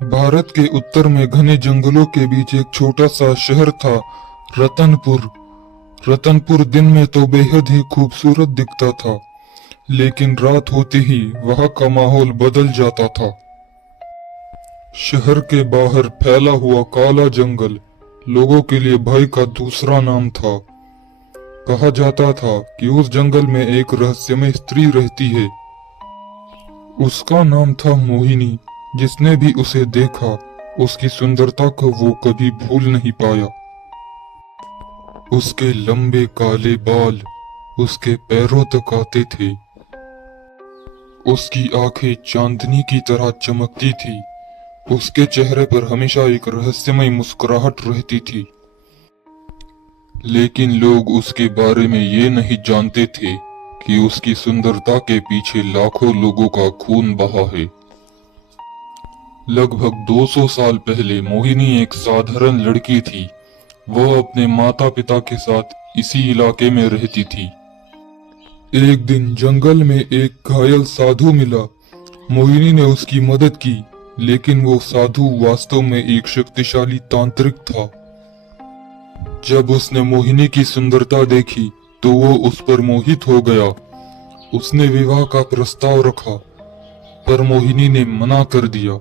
भारत के उत्तर में घने जंगलों के बीच एक छोटा सा शहर था, रतनपुर। रतनपुर दिन में तो बेहद ही खूबसूरत दिखता था, लेकिन रात होते ही वहां का माहौल बदल जाता था। शहर के बाहर फैला हुआ काला जंगल लोगों के लिए भय का दूसरा नाम था। कहा जाता था कि उस जंगल में एक रहस्यमय स्त्री रहती है। उसका नाम था मोहिनी। जिसने भी उसे देखा, उसकी सुंदरता को वो कभी भूल नहीं पाया। उसके लंबे काले बाल उसके पैरों तक आते थे। उसकी आंखें चांदनी की तरह चमकती थी। उसके चेहरे पर हमेशा एक रहस्यमय मुस्कुराहट रहती थी। लेकिन लोग उसके बारे में ये नहीं जानते थे कि उसकी सुंदरता के पीछे लाखों लोगों का खून बहा है। लगभग 200 साल पहले मोहिनी एक साधारण लड़की थी। वह अपने माता पिता के साथ इसी इलाके में रहती थी। एक दिन जंगल में एक घायल साधु मिला। मोहिनी ने उसकी मदद की, लेकिन वो साधु वास्तव में एक शक्तिशाली तांत्रिक था। जब उसने मोहिनी की सुंदरता देखी तो वो उस पर मोहित हो गया। उसने विवाह का प्रस्ताव रखा, पर मोहिनी ने मना कर दिया।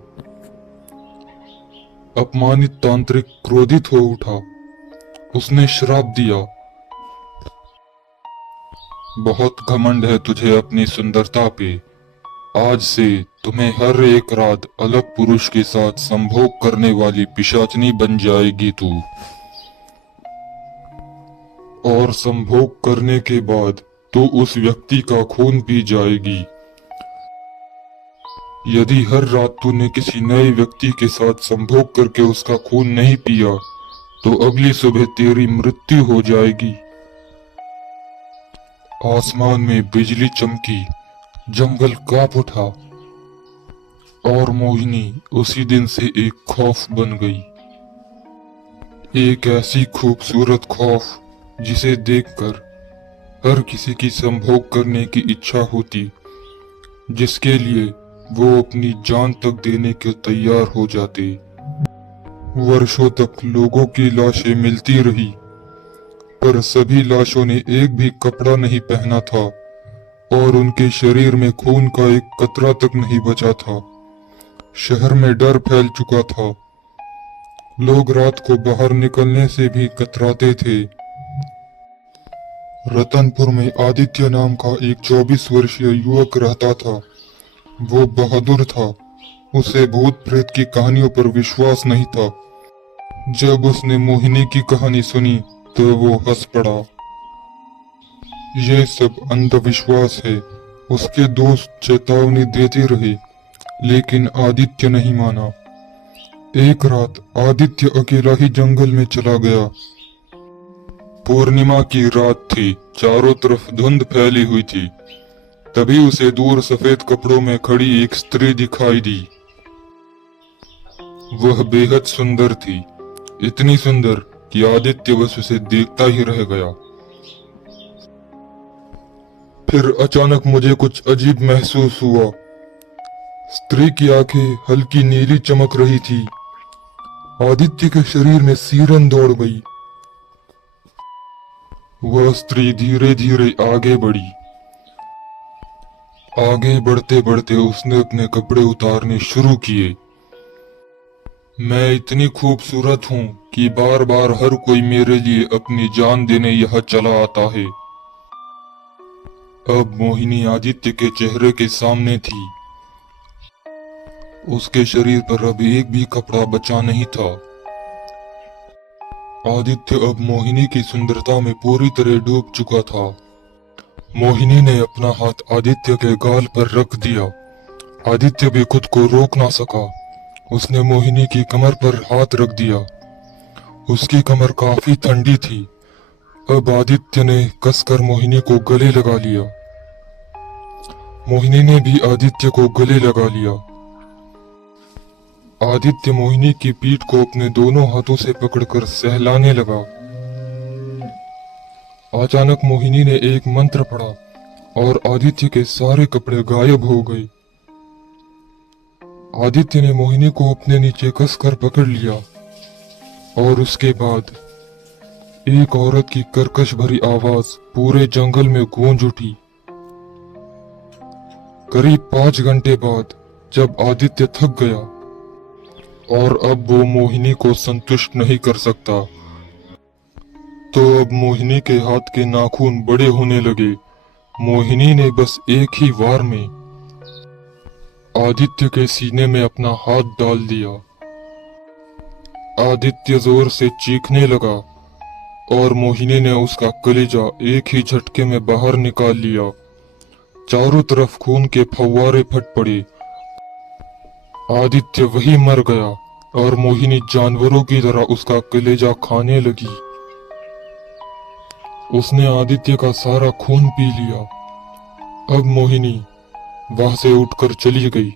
अपमानित तांत्रिक क्रोधित हो उठा। उसने श्राप दिया, बहुत घमंड है तुझे अपनी सुंदरता पे। आज से तुम्हें हर एक रात अलग पुरुष के साथ संभोग करने वाली पिशाचनी बन जाएगी तू। और संभोग करने के बाद तो उस व्यक्ति का खून पी जाएगी। यदि हर रात तूने किसी नए व्यक्ति के साथ संभोग करके उसका खून नहीं पिया, तो अगली सुबह तेरी मृत्यु हो जाएगी। आसमान में बिजली चमकी, जंगल कांप उठा, और मोहिनी उसी दिन से एक खौफ बन गई। एक ऐसी खूबसूरत खौफ जिसे देखकर हर किसी की संभोग करने की इच्छा होती, जिसके लिए वो अपनी जान तक देने के तैयार हो जाते। वर्षों तक लोगों की लाशें मिलती रही, पर सभी लाशों ने एक भी कपड़ा नहीं पहना था और उनके शरीर में खून का एक कतरा तक नहीं बचा था। शहर में डर फैल चुका था। लोग रात को बाहर निकलने से भी कतराते थे। रतनपुर में आदित्य नाम का एक 24 वर्षीय युवक रहता था। वो बहादुर था। उसे भूत प्रेत की कहानियों पर विश्वास नहीं था। जब उसने मोहिनी की कहानी सुनी तो वो हंस पड़ा। ये सब अंधविश्वास है। उसके दोस्त चेतावनी देते रहे, लेकिन आदित्य नहीं माना। एक रात आदित्य अकेला ही जंगल में चला गया। पूर्णिमा की रात थी। चारों तरफ धुंध फैली हुई थी। तभी उसे दूर सफेद कपड़ों में खड़ी एक स्त्री दिखाई दी। वह बेहद सुंदर थी, इतनी सुंदर कि आदित्य बस उसे देखता ही रह गया। फिर अचानक मुझे कुछ अजीब महसूस हुआ। स्त्री की आंखें हल्की नीली चमक रही थी। आदित्य के शरीर में सिरन दौड़ गई। वह स्त्री धीरे धीरे आगे बढ़ी। आगे बढ़ते बढ़ते उसने अपने कपड़े उतारने शुरू किए। मैं इतनी खूबसूरत हूँ कि बार बार हर कोई मेरे लिए अपनी जान देने यहाँ चला आता है। अब मोहिनी आदित्य के चेहरे के सामने थी। उसके शरीर पर अब एक भी कपड़ा बचा नहीं था। आदित्य अब मोहिनी की सुंदरता में पूरी तरह डूब चुका था। मोहिनी ने अपना हाथ आदित्य के गाल पर रख दिया। आदित्य भी खुद को रोक ना सका। उसने मोहिनी की कमर पर हाथ रख दिया। उसकी कमर काफी ठंडी थी। अब आदित्य ने कसकर मोहिनी को गले लगा लिया। मोहिनी ने भी आदित्य को गले लगा लिया। आदित्य मोहिनी की पीठ को अपने दोनों हाथों से पकड़कर सहलाने लगा। अचानक मोहिनी ने एक मंत्र पढ़ा और आदित्य के सारे कपड़े गायब हो गए। आदित्य ने मोहिनी को अपने नीचे कसकर पकड़ लिया और उसके बाद एक औरत की कर्कश भरी आवाज पूरे जंगल में गूंज उठी। करीब 5 घंटे बाद जब आदित्य थक गया और अब वो मोहिनी को संतुष्ट नहीं कर सकता, तो अब मोहिनी के हाथ के नाखून बड़े होने लगे। मोहिनी ने बस एक ही वार में आदित्य के सीने में अपना हाथ डाल दिया। आदित्य जोर से चीखने लगा और मोहिनी ने उसका कलेजा एक ही झटके में बाहर निकाल लिया। चारों तरफ खून के फव्वारे फट पड़े। आदित्य वही मर गया और मोहिनी जानवरों की तरह उसका कलेजा खाने लगी। उसने आदित्य का सारा खून पी लिया। अब मोहिनी वहां से उठकर चली गई।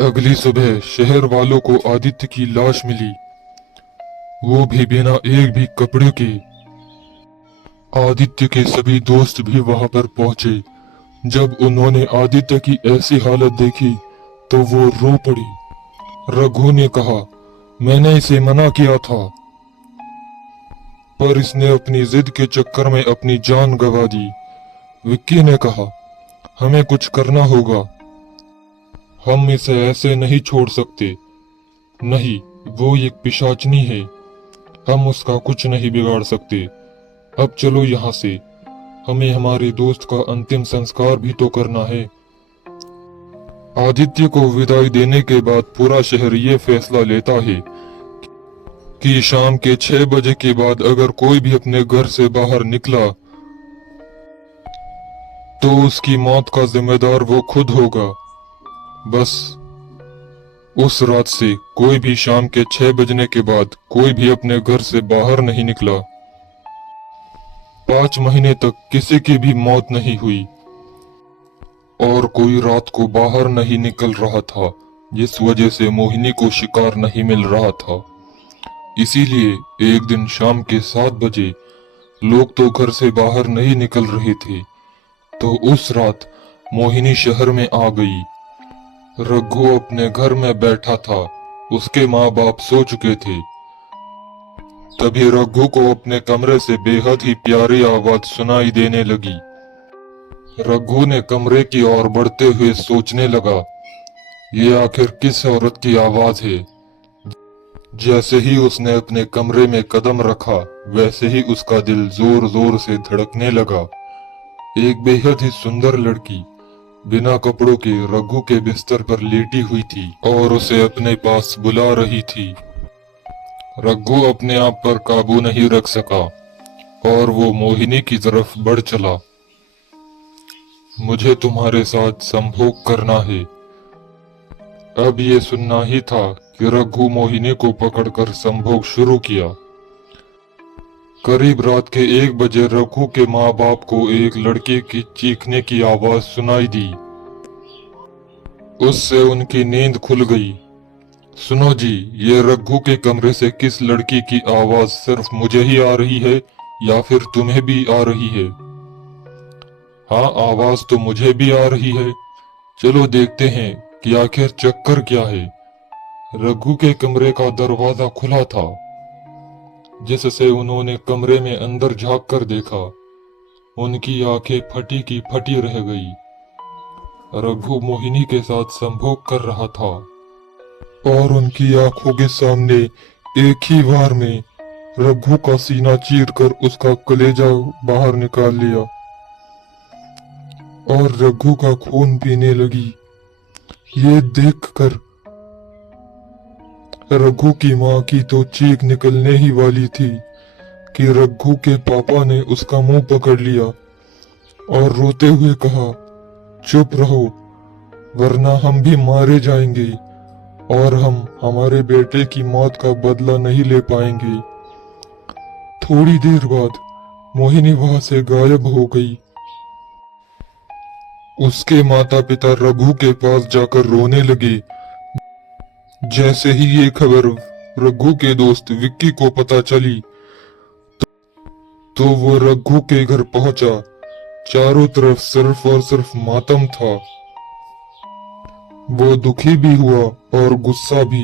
अगली सुबह शहर वालों को आदित्य की लाश मिली, वो भी बिना एक भी कपड़े के। आदित्य के सभी दोस्त भी वहां पर पहुंचे। जब उन्होंने आदित्य की ऐसी हालत देखी तो वो रो पड़ी। रघु ने कहा, मैंने इसे मना किया था, पर इसने अपनी जिद के चक्कर में अपनी जान गंवा दी। विक्की ने कहा, हमें कुछ करना होगा, हम इसे ऐसे नहीं छोड़ सकते। नहीं, वो एक पिशाचनी है, हम उसका कुछ नहीं बिगाड़ सकते। अब चलो यहाँ से, हमें हमारे दोस्त का अंतिम संस्कार भी तो करना है। आदित्य को विदाई देने के बाद पूरा शहर ये फैसला लेता है कि शाम के 6 बजे के बाद अगर कोई भी अपने घर से बाहर निकला तो उसकी मौत का जिम्मेदार वो खुद होगा। बस उस रात से कोई भी शाम के 6 बजने के बाद कोई भी अपने घर से बाहर नहीं निकला। 5 महीने तक किसी की भी मौत नहीं हुई और कोई रात को बाहर नहीं निकल रहा था, जिस वजह से मोहिनी को शिकार नहीं मिल रहा था। इसीलिए एक दिन शाम के 7 बजे लोग तो घर से बाहर नहीं निकल रहे थे, तो उस रात मोहिनी शहर में आ गई। रघु अपने घर में बैठा था, उसके माँ बाप सो चुके थे। तभी रघु को अपने कमरे से बेहद ही प्यारी आवाज सुनाई देने लगी। रघु ने कमरे की ओर बढ़ते हुए सोचने लगा, ये आखिर किस औरत की आवाज है। जैसे ही उसने अपने कमरे में कदम रखा, वैसे ही उसका दिल जोर जोर से धड़कने लगा। एक बेहद ही सुंदर लड़की बिना कपड़ों के रघु के बिस्तर पर लेटी हुई थी और उसे अपने पास बुला रही थी। रघु अपने आप पर काबू नहीं रख सका और वो मोहिनी की तरफ बढ़ चला। मुझे तुम्हारे साथ संभोग करना है। अब ये सुनना ही था कि रघु मोहिनी को पकड़कर संभोग शुरू किया। करीब रात के 1 बजे रघु के माँ बाप को एक लड़के की चीखने की आवाज सुनाई दी। उससे उनकी नींद खुल गई। सुनो जी, ये रघु के कमरे से किस लड़की की आवाज सिर्फ मुझे ही आ रही है या फिर तुम्हें भी आ रही है? हाँ, आवाज तो मुझे भी आ रही है। चलो देखते हैं कि आखिर चक्कर क्या है। रघु के कमरे का दरवाजा खुला था, जिससे उन्होंने कमरे में अंदर झांक कर देखा। उनकी आंखें फटी की फटी रह गई। रघु मोहिनी के साथ संभोग कर रहा था और उनकी आंखों के सामने एक ही बार में रघु का सीना चीरकर उसका कलेजा बाहर निकाल लिया और रघु का खून पीने लगी। ये देखकर रघु की माँ की तो चीख निकलने ही वाली थी कि रघु के पापा ने उसका मुंह पकड़ लिया और रोते हुए कहा, चुप रहो, वरना हम भी मारे जाएंगे और हम हमारे बेटे की मौत का बदला नहीं ले पाएंगे। थोड़ी देर बाद मोहिनी वहां से गायब हो गई। उसके माता पिता रघु के पास जाकर रोने लगे। जैसे ही ये खबर रघु के दोस्त विक्की को पता चली तो वो रघु के घर पहुंचा। चारों तरफ सिर्फ और सिर्फ मातम था। वो दुखी भी हुआ और गुस्सा भी।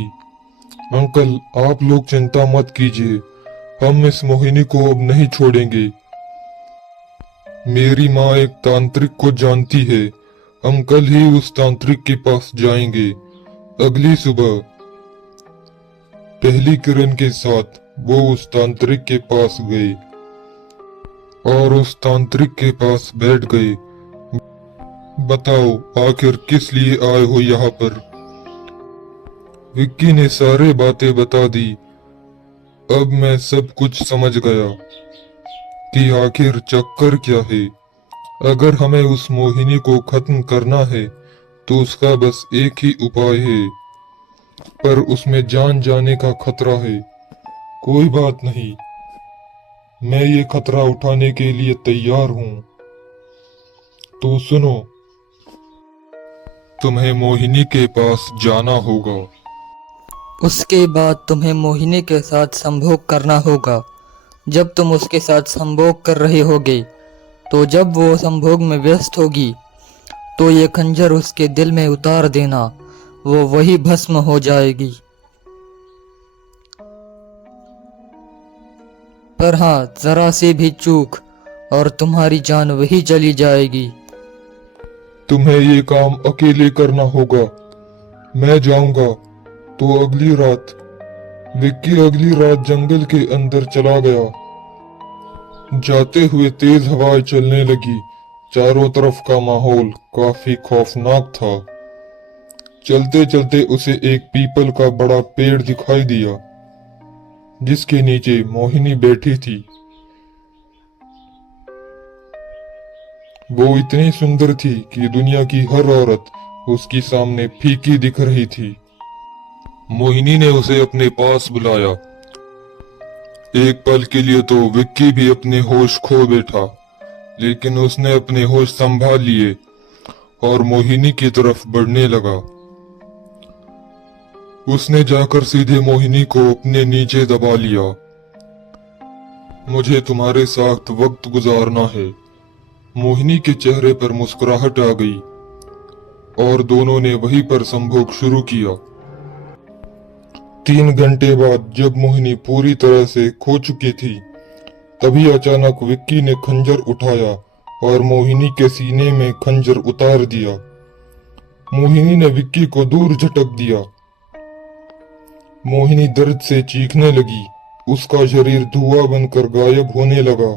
अंकल, आप लोग चिंता मत कीजिए, हम इस मोहिनी को अब नहीं छोड़ेंगे। मेरी माँ एक तांत्रिक को जानती है, हम कल ही उस तांत्रिक के पास जाएंगे। अगली सुबह पहली किरण के साथ वो उस तांत्रिक के पास गए और उस तांत्रिक के पास बैठ गए। बताओ, आखिर किस लिए आए हो यहाँ पर? विक्की ने सारे बातें बता दी। अब मैं सब कुछ समझ गया कि आखिर चक्कर क्या है। अगर हमें उस मोहिनी को खत्म करना है तो उसका बस एक ही उपाय है, पर उसमें जान जाने का खतरा है। कोई बात नहीं, मैं ये खतरा उठाने के लिए तैयार हूँ। तो सुनो, तुम्हें मोहिनी के पास जाना होगा। उसके बाद तुम्हें मोहिनी के साथ संभोग करना होगा। जब तुम उसके साथ संभोग कर रहे होगे, तो जब वो संभोग में व्यस्त होगी, तो ये खंजर उसके दिल में उतार देना, वो वही भस्म हो जाएगी। पर हाँ, जरा से भी चूक और तुम्हारी जान वही चली जाएगी। तुम्हें ये काम अकेले करना होगा, मैं जाऊंगा। तो अगली रात विक्की अगली रात जंगल के अंदर चला गया। जाते हुए तेज हवाएं चलने लगी। चारों तरफ का माहौल काफी खौफनाक था। चलते चलते उसे एक पीपल का बड़ा पेड़ दिखाई दिया, जिसके नीचे मोहिनी बैठी थी। वो इतनी सुंदर थी कि दुनिया की हर औरत उसकी सामने फीकी दिख रही थी। मोहिनी ने उसे अपने पास बुलाया। एक पल के लिए तो विक्की भी अपने होश खो बैठा, लेकिन उसने अपने होश संभाल लिए और मोहिनी की तरफ बढ़ने लगा। उसने जाकर सीधे मोहिनी को अपने नीचे दबा लिया। मुझे तुम्हारे साथ वक्त गुजारना है। मोहिनी के चेहरे पर मुस्कुराहट आ गई और दोनों ने वहीं पर संभोग शुरू किया। 3 घंटे बाद जब मोहिनी पूरी तरह से खो चुकी थी, तभी अचानक विक्की ने खंजर उठाया और मोहिनी के सीने में खंजर उतार दिया। मोहिनी ने विक्की को दूर झटक दिया। मोहिनी दर्द से चीखने लगी। उसका शरीर धुआं बनकर गायब होने लगा।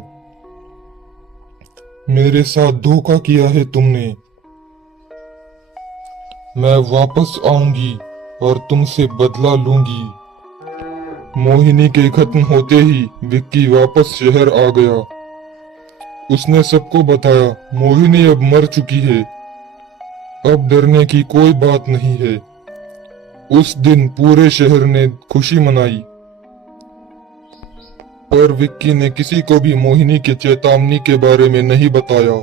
मेरे साथ धोखा किया है तुमने। मैं वापस आऊंगी और तुमसे बदला लूंगी। मोहिनी के खत्म होते ही विक्की वापस शहर आ गया। उसने सबको बताया, मोहिनी अब मर चुकी है। अब डरने की कोई बात नहीं है। उस दिन पूरे शहर ने खुशी मनाई, पर विक्की ने किसी को भी मोहिनी के चेतावनी के बारे में नहीं बताया।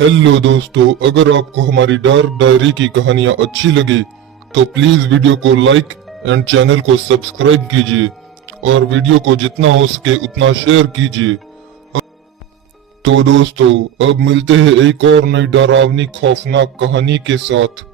हेलो दोस्तों, अगर आपको हमारी डार्क डायरी की कहानियां अच्छी लगे तो प्लीज वीडियो को लाइक एंड चैनल को सब्सक्राइब कीजिए और वीडियो को जितना हो सके उतना शेयर कीजिए। तो दोस्तों, अब मिलते हैं एक और नई डरावनी खौफनाक कहानी के साथ।